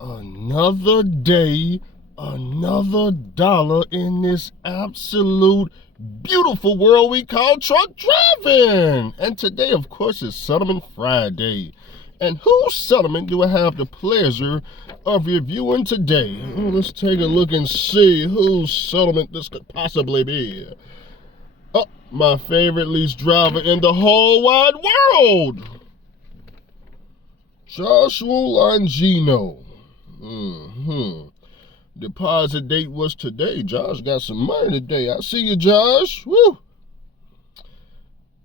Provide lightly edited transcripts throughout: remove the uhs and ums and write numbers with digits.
Another day, another dollar in this absolute beautiful world we call truck driving. And today, of course, is Settlement Friday. And whose settlement do I have the pleasure of reviewing today? Let's take a look and see whose settlement this could possibly be. Oh, my favorite lease driver in the whole wide world, Joshua Longino. Deposit date was today. Josh got some money today. I see you, Josh. Woo.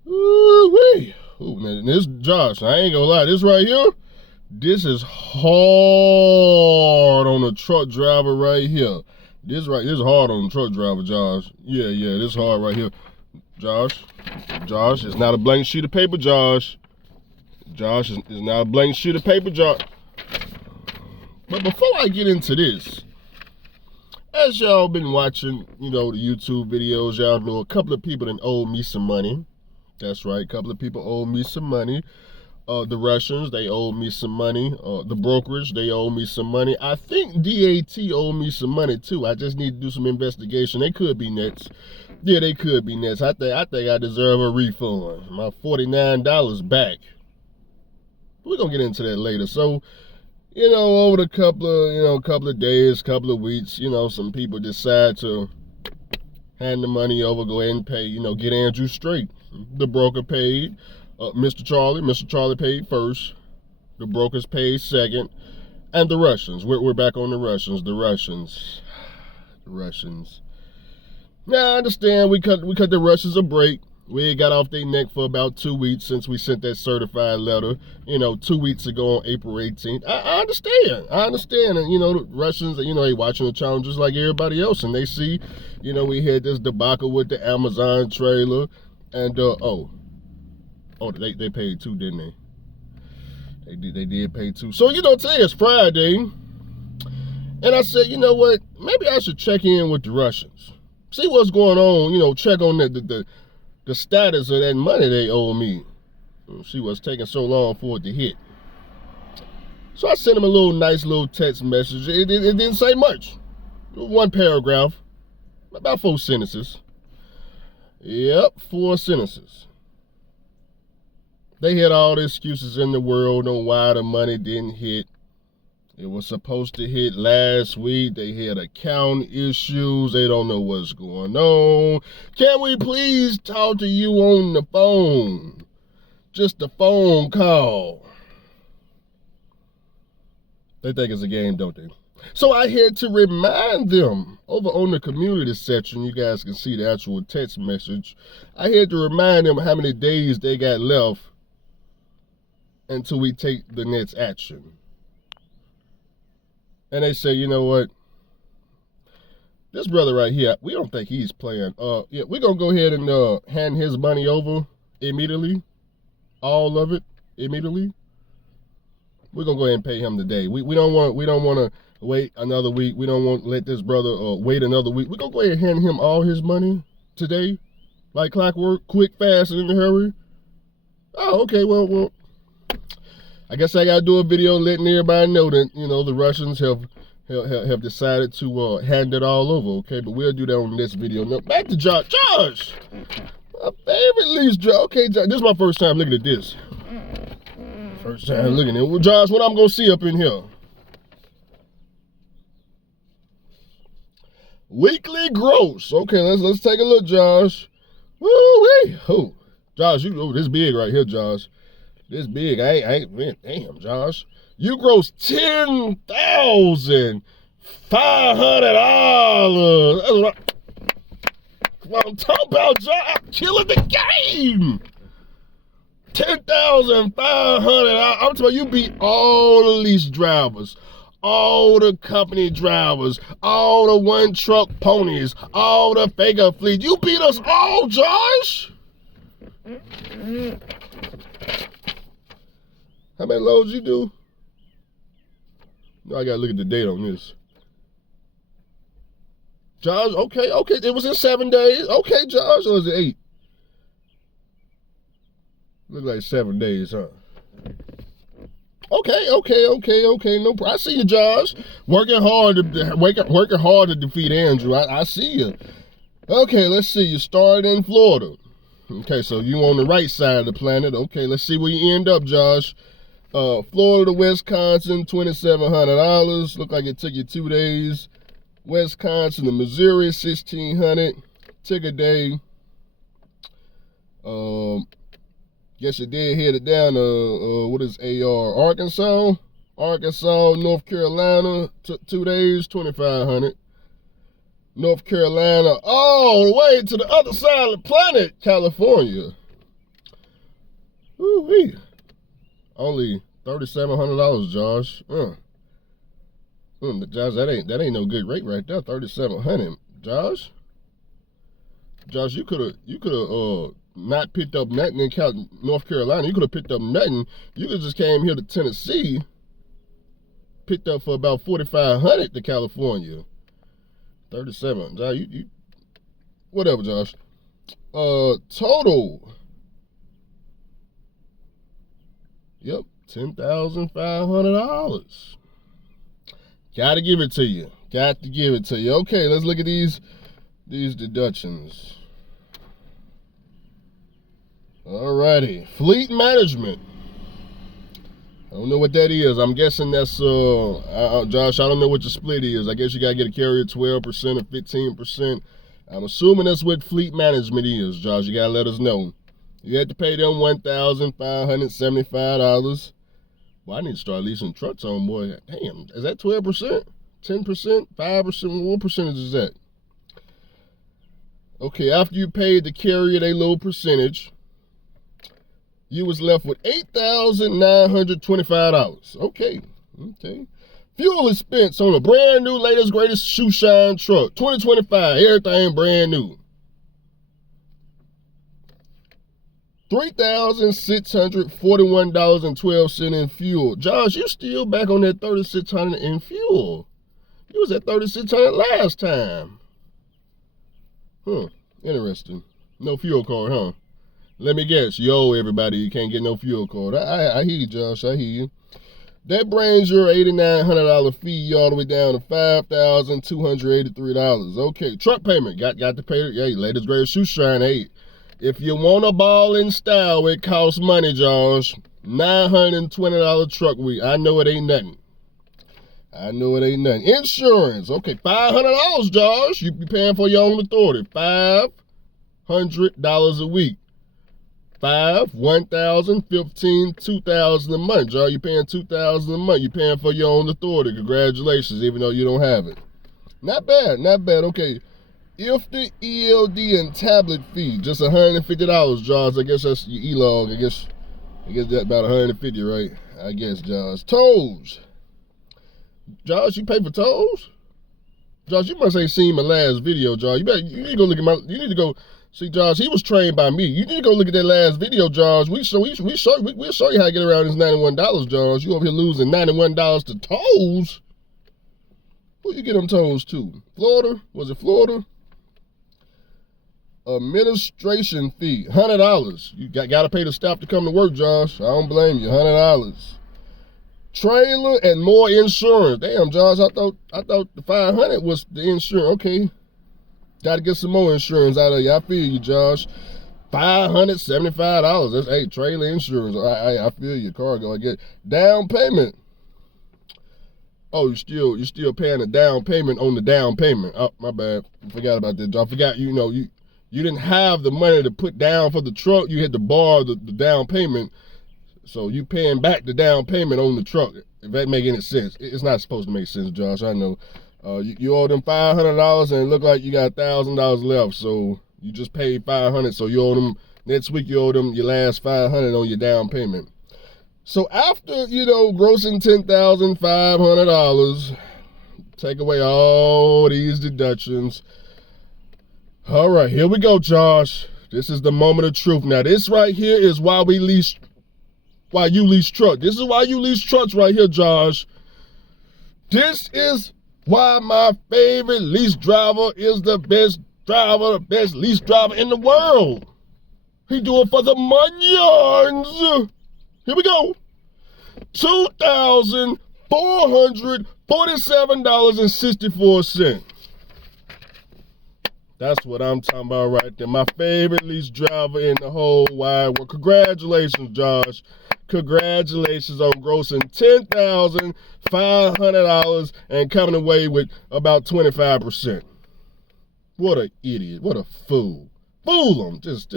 Woo-wee. Ooh, man, this Josh, I ain't gonna lie, this right here, this is hard on a truck driver right here. This is hard on a truck driver, Josh. Yeah, this is hard right here. Josh, it's not a blank sheet of paper, Josh. Josh is not a blank sheet of paper, Josh. But before I get into this, as y'all been watching, the YouTube videos, y'all know a couple of people that owe me some money. That's right, a couple of people owe me some money. The Russians, they owe me some money. The brokerage, they owe me some money. I think DAT owe me some money too. I just need to do some investigation. They could be nets. Yeah, they could be nets. I think I deserve a refund. My $49 back. We're gonna get into that later. So, over the couple of days, couple of weeks, some people decide to hand the money over, go ahead and pay, get Andrew straight. The broker paid, Mr. Charlie paid first, the brokers paid second, and the Russians, we're back on the Russians. Now, I understand we cut the Russians a break. We got off their neck for about 2 weeks since we sent that certified letter, 2 weeks ago on April 18th. I understand. And, the Russians, they watching the challenges like everybody else. And they see, we had this debacle with the Amazon trailer. And, they paid too, didn't they? They did pay too. So, today is Friday. And I said, you know what? Maybe I should check in with the Russians. See what's going on, check on the status of that money they owe me. See what's taking so long for it to hit. So I sent him a nice little text message. It didn't say much. One paragraph, about 4 sentences. Yep, 4 sentences. They had all the excuses in the world on why the money didn't hit. It was supposed to hit last week. They had account issues. They don't know what's going on. Can we please talk to you on the phone? Just a phone call. They think it's a game, don't they? So I had to remind them over on the community section. You guys can see the actual text message. I had to remind them how many days they got left until we take the next action. And they say, you know what? This brother right here, we don't think he's playing. We're gonna go ahead and hand his money over immediately. All of it immediately. We're gonna go ahead and pay him today. We don't want to wait another week. We don't want to let this brother wait another week. We're gonna go ahead and hand him all his money today, like clockwork, quick, fast, and in a hurry. Oh, okay. Well. I guess I gotta do a video letting everybody know that the Russians have decided to hand it all over. Okay, but we'll do that on this video. Now back to Josh. Josh, my favorite lease driver. Okay, Josh, this is my first time looking at this. First time looking at it. Well, Josh, what I'm gonna see up in here? Weekly gross. Okay, let's take a look, Josh. Woo-wee. Oh, Josh, this big right here, Josh. This big, man, damn, Josh. You gross $10,500. That's what I'm talking about, Josh. I'm killing the game. $10,500. I'm talking about you beat all the lease drivers, all the company drivers, all the one truck ponies, all the faker fleets. You beat us all, Josh. How many loads you do? No, I gotta look at the date on this. Josh, okay. It was in 7 days. Okay, Josh, or was it 8? Look like 7 days, huh? Okay. No, I see you, Josh. Working hard to defeat Andrew. I see you. Okay, let's see. You started in Florida. Okay, so you on the right side of the planet. Okay, let's see where you end up, Josh. Florida, Wisconsin, $2,700. Look like it took you 2 days. Wisconsin to Missouri, $1,600. Took a day. Guess you did head it down to what is AR? Arkansas, North Carolina. Took 2 days, $2,500. North Carolina, all the way to the other side of the planet, California. Woo-wee. Only $3,700, Josh. Josh, that ain't no good rate right there. $3,700, Josh. Josh, you could have not picked up nothing in North Carolina. You could have picked up nothing. You could just came here to Tennessee, picked up for about $4,500 to California. 37. Josh, you whatever, Josh. Total. Yep, $10,500. Gotta give it to you. Okay, let's look at these deductions. Alrighty, fleet management. I don't know what that is. I'm guessing that's Josh, I don't know what your split is. I guess you gotta get a carrier 12% or 15%. I'm assuming that's what fleet management is, Josh. You gotta let us know. You had to pay them $1,575. Well, I need to start leasing trucks on, boy. Damn, is that 12%? 10%? 5%? What percentage is that? Okay, after you paid the carrier their little percentage, you was left with $8,925. Okay. Fuel expense on a brand new, latest, greatest shoe shine truck. 2025, everything brand new. $3,641.12 in fuel. Josh, you still back on that $3,600 in fuel. You was at $3,600 last time. Interesting. No fuel card, huh? Let me guess. Yo, everybody, you can't get no fuel card. I hear you, Josh. I hear you. That brings your $8,900 fee all the way down to $5,283. Okay, truck payment. Got to pay. Hey, latest greatest shoe shine. Hey, if you want a ball in style, it costs money, Josh. $920 truck week. I know it ain't nothing. Insurance. Okay, $500, Josh. You be paying for your own authority. $500 a week. 1,000, 15, 2,000 a month, Josh. You paying 2,000 a month. You paying for your own authority. Congratulations, even though you don't have it. Not bad. Okay. If the ELD and tablet fee, just $150, Josh. I guess that's your E-log. I guess that's about $150, right? I guess, Josh. Tolls. Josh, you pay for tolls? Josh, you must ain't seen my last video, Josh. You need to go look at you need to go see, Josh. He was trained by me. You need to go look at that last video, Josh. We'll show you how to get around this $91, Josh. You over here losing $91 to tolls. Who you get them tolls to? Florida? Was it Florida? Administration fee, $100. You got to pay the staff to come to work, Josh. I don't blame you. $100. Trailer and more insurance. Damn, Josh, I thought the $500 was the insurance. Okay, got to get some more insurance out of you. I feel you, Josh. $575. That's trailer insurance. I feel you. Cargo. I get down payment. Oh, you still paying a down payment on the down payment. Oh, my bad. Forgot about that. I forgot. You didn't have the money to put down for the truck. You had to borrow the down payment. So you paying back the down payment on the truck. If that make any sense. It's not supposed to make sense, Josh. I know. You owe them $500 and it look like you got $1,000 left. So you just paid $500. So you owe them next week. You owe them your last $500 on your down payment. So after grossing $10,500, take away all these deductions. All right, here we go, Josh. This is the moment of truth. Now, this right here is why you lease trucks. This is why you lease trucks right here, Josh. This is why my favorite lease driver is the best lease driver in the world. He do it for the millions. Here we go. $2,447.64. That's what I'm talking about right there. My favorite lease driver in the whole wide world. Congratulations, Josh. Congratulations on grossing $10,500 and coming away with about 25%. What an idiot. What a fool. Fool him. Just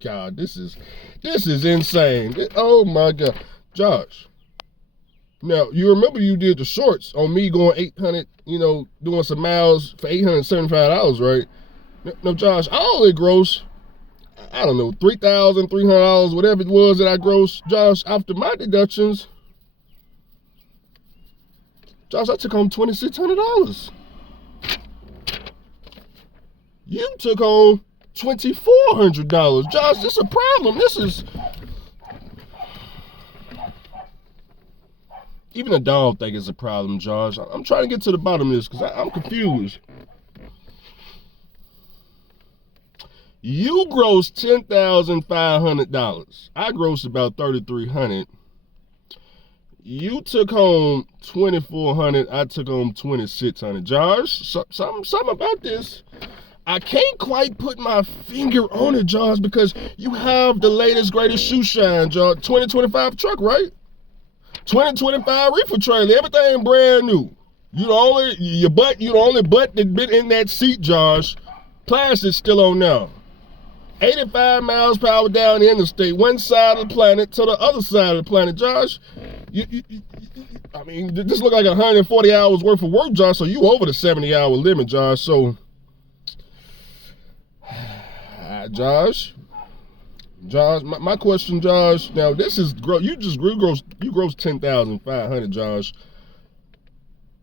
God, this is insane. Oh my God. Josh. Now, you remember you did the shorts on me going 800, doing some miles for $875, right? No, Josh, I only gross, I don't know, $3,300, whatever it was that I grossed. Josh, after my deductions, Josh, I took home $2,600. You took home $2,400. Josh, this is a problem. Even a dog think it's a problem, Josh. I'm trying to get to the bottom of this because I'm confused. You grossed $10,500. I grossed about $3,300. You took home $2,400. I took home $2,600. Josh, something about this. I can't quite put my finger on it, Josh, because you have the latest, greatest shoe shine, Josh. 2025 truck, right? 2025 reefer trailer, everything brand new. You the only butt that been in that seat, Josh. Plastic's still on now. 85 miles per hour down the interstate, one side of the planet to the other side of the planet, Josh. I mean, this look like 140 hours worth of work, Josh. So you over the 70-hour limit, Josh. So, Josh, my question, Josh. Now this is gross. You gross $10,500, Josh.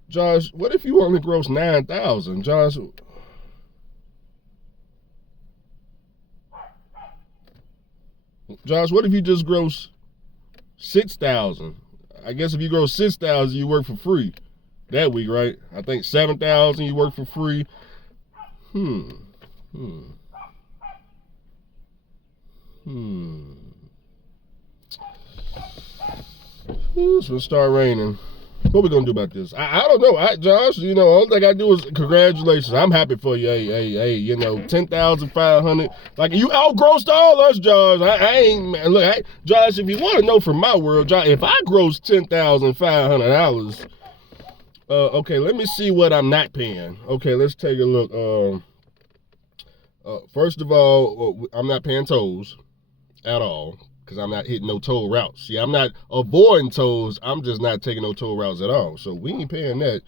Josh, what if you only gross $9,000, Josh? Josh, what if you just gross $6,000? I guess if you gross $6,000, you work for free that week, right? I think $7,000 you work for free. It's gonna start raining. What we gonna do about this? I don't know. Josh, all thing I do is congratulations. I'm happy for you. Hey, $10,500. Like, you outgrossed all us, Josh. I ain't, man. Look, Josh, if you want to know from my world, Josh, if I gross $10,500, okay, let me see what I'm not paying. Okay, let's take a look. First of all, I'm not paying tolls at all, because I'm not hitting no toll routes. See, I'm not avoiding tolls. I'm just not taking no toll routes at all. So we ain't paying that.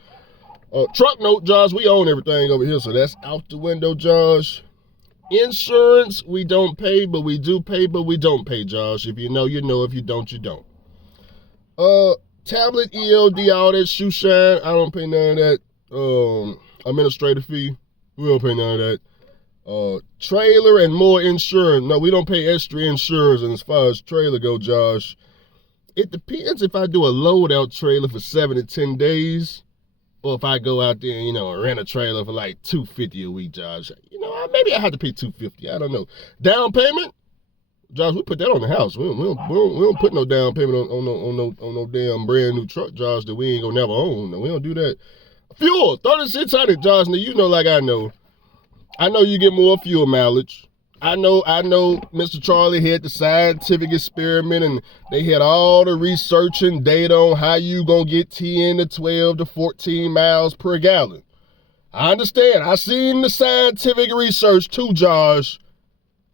Truck note, Josh, we own everything over here, so that's out the window, Josh. Insurance, we don't pay, but we do pay, but we don't pay, Josh. If you know, you know. If you don't, you don't. Tablet, ELD, all that shoe shine, I don't pay none of that. Administrative fee, we don't pay none of that. Trailer and more insurance. No, we don't pay extra insurance. And as far as trailer go, Josh, it depends if I do a loadout trailer for 7 to 10 days, or if I go out there and, rent a trailer for like $250 a week, Josh. Maybe I have to pay $250. I don't know. Down payment, Josh, we put that on the house. We don't put no down payment on no damn brand new truck, Josh, that we ain't gonna never own. No, we don't do that. Fuel, $3,600, Josh. Now like I know. I know you get more fuel mileage. I know Mr. Charlie had the scientific experiment, and they had all the research and data on how you gonna get 10 to 12 to 14 miles per gallon. I understand. I seen the scientific research too, Josh.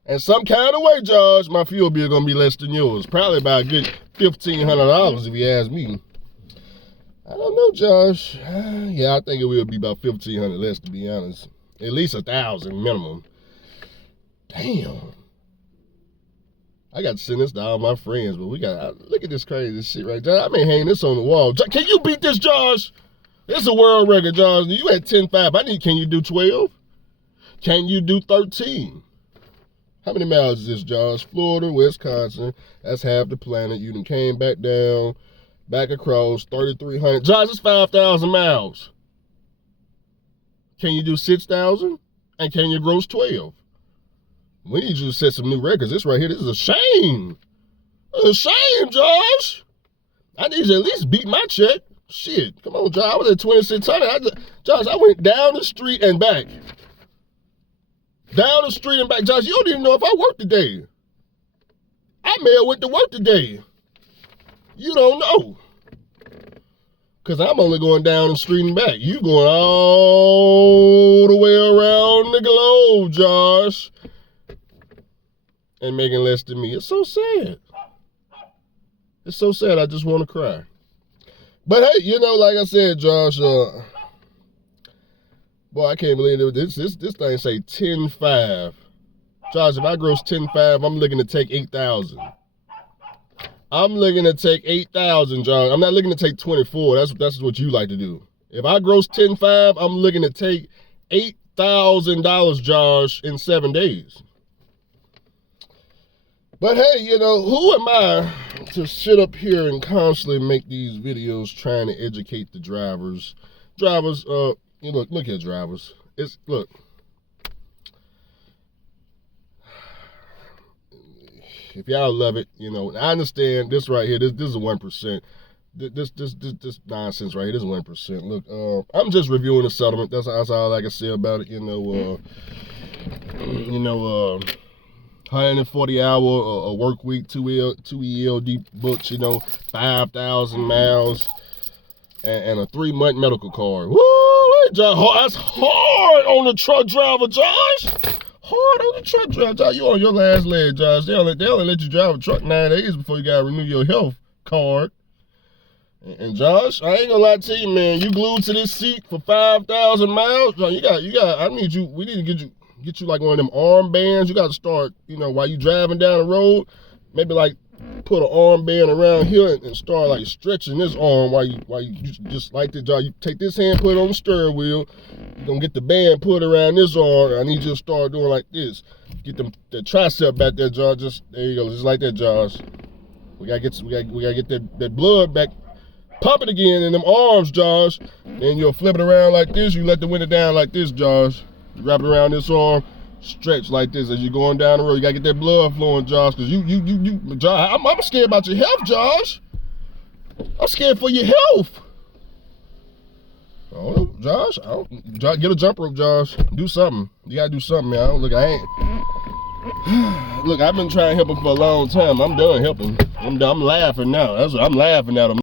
And some kind of way, Josh, my fuel bill gonna be less than yours. Probably by a good $1,500 if you ask me. I don't know, Josh. Yeah, I think it will be about $1,500 less, to be honest. At least $1,000 minimum. Damn. I got to send this to all my friends, but look at this crazy shit right there. I may hang this on the wall. Can you beat this, Josh? This is a world record, Josh. You had 10.5. Can you do 12? Can you do 13? How many miles is this, Josh? Florida, Wisconsin. That's half the planet. You done came back down, back across, 3,300. Josh, it's 5,000 miles. Can you do 6,000? And can you gross 12? We need you to set some new records. This right here, this is a shame. It's a shame, Josh. I need you to at least beat my check. Shit, come on, Josh. I was at 2,600. Josh, I went down the street and back. Down the street and back. Josh, you don't even know if I worked today. I may have went to work today. You don't know. Because I'm only going down the street and back. You going all the way around the globe, Josh. And making less than me. It's so sad. It's so sad. I just want to cry. But hey, you know, like I said, Josh, boy, I can't believe it. This thing say 10.5. Josh, if I gross 10.5, I'm looking to take 8,000. I'm looking to take 8,000, Josh. I'm not looking to take 24. That's what you like to do. If I gross 10.5, I'm looking to take $8,000, Josh, in 7 days. But hey, you know, who am I to sit up here and constantly make these videos trying to educate the drivers? Drivers, you look here, drivers. Look. If y'all love it, you know, I understand this right here. This is a 1%. This nonsense right here. This is 1%. Look, I'm just reviewing the settlement. That's all I can say about it. You know, 140-hour a work week, two ELD books, you know, 5,000 miles, and a 3-month medical card. Woo, Josh, that's hard on the truck driver, Josh. Hard on the truck driver, Josh. You on your last leg, Josh. They only let you drive a truck 9 days before you gotta renew your health card. And Josh, I ain't gonna lie to you, man. You glued to this seat for 5,000 miles. Josh, we need to get you like one of them armbands. You got to start, you know, while you driving down the road, maybe like put an armband around here and start like stretching this arm while you just like this, Josh. You take this hand, put it on the steering wheel. You're gonna get the band put around this arm. I need you to start doing like this. Get the tricep back there, Josh. Just there you go, just like that, Josh. We gotta get that blood back pumping again in them arms, Josh. Then you'll flip it around like this. You let the window down like this, Josh. Wrap it around this arm, stretch like this as you're going down the road. You gotta get that blood flowing, Josh, because Josh, I'm scared about your health, Josh. I'm scared for your health. Oh, Josh, get a jump rope, Josh. Do something. You gotta do something, man. Look, I've been trying to help him for a long time. I'm done helping. I'm laughing now. I'm laughing at him.